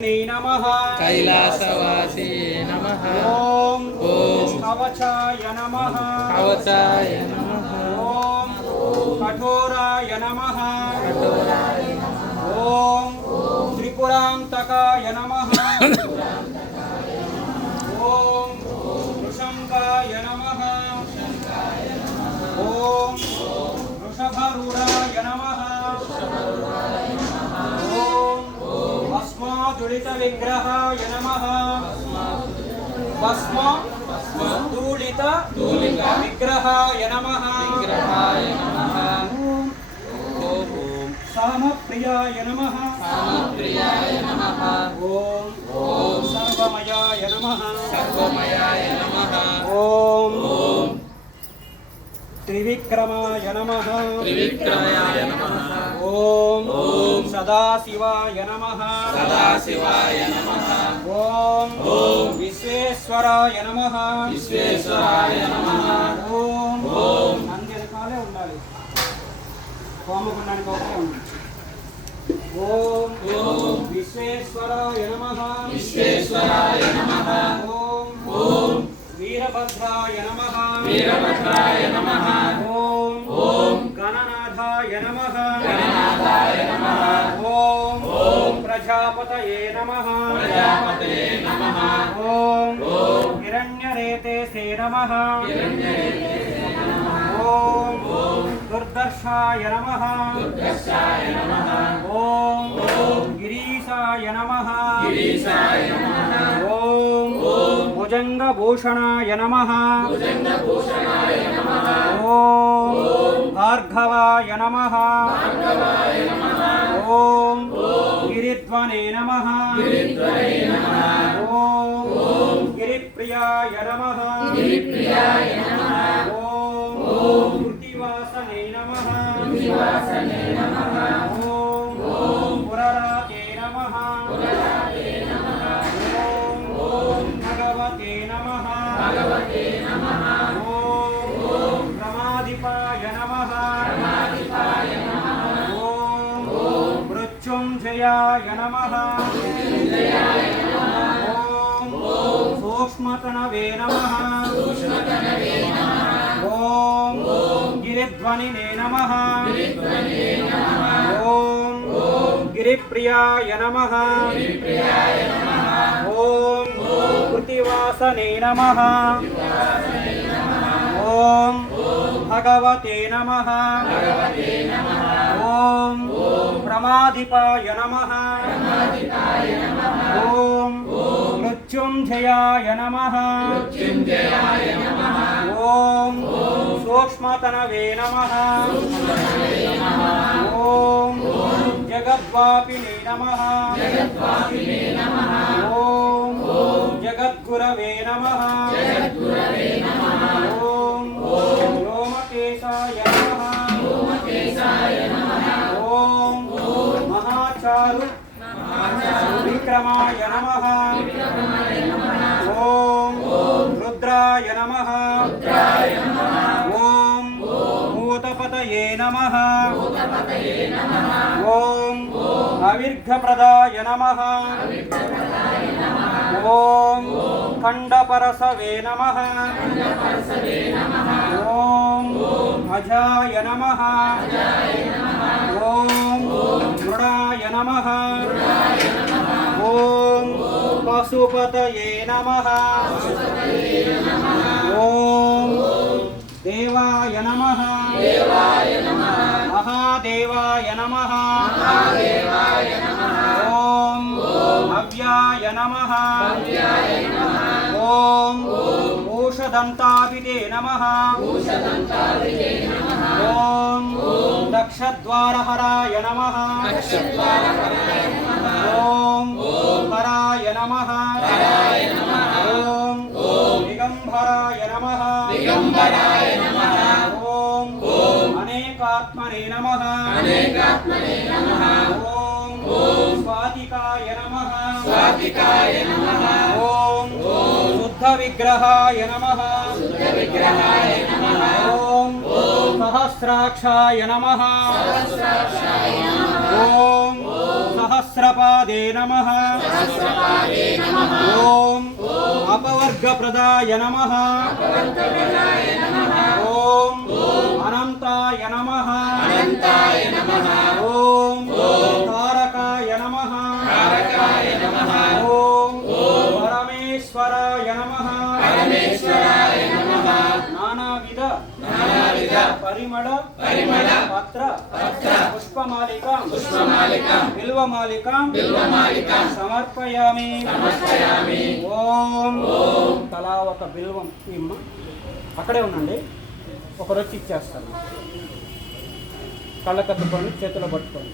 नमः कैलासवासी नमः ओम ओम कवचाय नमः कवचाय नमः ओम कठोराय नमः कठोराय ओम त्रिपुरांतकाय नमः ओम वृषंगाय नमः ओम वृषभरूढाय नमः भस्मादुलित विग्रहाय नमः भस्मादुलित विग्रहाय नमः विग्रहाय नमः ओम सामप्रियाय नमः सामप्रियाय नमः ओम सर्वमयाय नमः सर्वमयाय नमः ओम त्रिविक्रमाय नमः त्रिविक्रमाय नमः ओम सदाशिवाय नमः सदाशिवाय नमः ओम विश्वेश्वराय नमः विश्वेश्वराय नमः ओम నంది వెనకాలే ఉండాలి హోమగుండానికి ఒకటే ఉంది ఓం విశ్వేశ్వరాయ నమః विश्वेश्वराय नमः ఓం వీరభద్రాయ నమః वीरभद्राय नमः ఓం గణనాథాయ నమః गणनाथाय नमः ఓం ప్రజాపతయే నమః प्रजापतये नमः ఓం హిరణ్యరేతేసే నమః ఓం దుర్దర్శాయ నమః दुर्दर्शाय नमः ఓం గిరీశాయ నమః गिरीशाय नमः ఓం భుజంగభూషణాయ నమః भुजङ्गभूषणाय नमः ఓం భార్గవాయ నమః भार्गवाय नमः ఓం గిరిధ్వనే నమః गिरिध्वरे नमः ఓం గిరిప్రియాయ నమః गिरिप्रियाय नमः ఓం కృతివాసనే నమః निवासने नमः ఓం పురరాతే నమః पुरराते नमः ఓం భగవతే నమః भगवते नमः ఓం ప్రమాదిపాయ నమః प्रमादिपाय नमः ఓం మృత్యుంజయాయ నమః ఓం సూక్ష్మతనవే నమః सूक्ष्मतनवे नमः ఓం గిరిధ్వనినే నమః गिरिध्वने नमः ఓం గిరిప్రియాయ నమః गिरिप्रियाय नमः ఓం కృతివాసనే నమః ఓం భగవతే నమః भगवते नमः ఓం ప్రమాదిపాయ నమః प्रमादिपाय नमः ఓం మృత్యుంజయాయ నమః मृत्युञ्जयाय नमः ఓం సూక్ష్మతనవే నమః ఓం జగద్వాపినే నమః जगद्वापिने नमः ఓం జగద్గురవే నమః जगद्गुरवे नमः ఓం వ్యోమకేశాయ నమః ओमकेशाय नमः ఓం మహాచారు విక్రమాయ నమః ఓం రుద్రాయ నమః रुद्राय नमः ఓం భూతపతయే నమః भूतपतये नमः ఓం అవిర్ఘప్రదాయ నమః ఓం ఖండపరసవే నమః परसवे नमः ఓం అజాయ నమః ఓం మృడాయ నమः ఓం పశుపతయే నమః ఓం దేవాయ నమః देवाय नमः మహాదేవాయ నమః देवाय नमः ఓం భవ్యాయ నమః भव्याय नमः ఓం ఊషదంతాభిదే నమః भूषदन्तादिके नमः ఓం దక్షద్వారహరాయ నమః नक्षत्रारहराय नमः ఓం హరాయ నమః हराय नमः ఓం దిగంబరాయ నమః दिगम्बराय नमः ఓం అనేకాత్మనే నమః अनेकात्मने नमः ఓం స్వాతికాయ నమః स्वातिकाय नमः ఓం శుద్ధ విగ్రహాయ నమః विग्रहाय नमः ఓం సహస్రాక్షాయ నమః सहस्राक्षाय नमः ఓం सहस्रपादे नमः सहस्रपादे नमः ओम अपवर्गप्रदाय नमः अपवर्गप्रदाय नमः ओम अनंताय नमः अनंताय नमः ओम तारकाय नमः तारकाय नमः ओम परमेश्वराय नमः परमेश्वराय नमः नानाविध नानाविध परिमळ परिमळ पत्र पत्र पुष्पमालिकां पुष्पमालिकां बिल्वमालिकां बिल्वमालिकां సమర్పయామి సమర్పయామి ఓం తలా ఒక బిల్వం ఇమ్మ అక్కడే ఉండండి ఒకరు వచ్చి ఇచ్చేస్తారు కళ్ళకద్దుకొని చేతిలో పట్టుకొని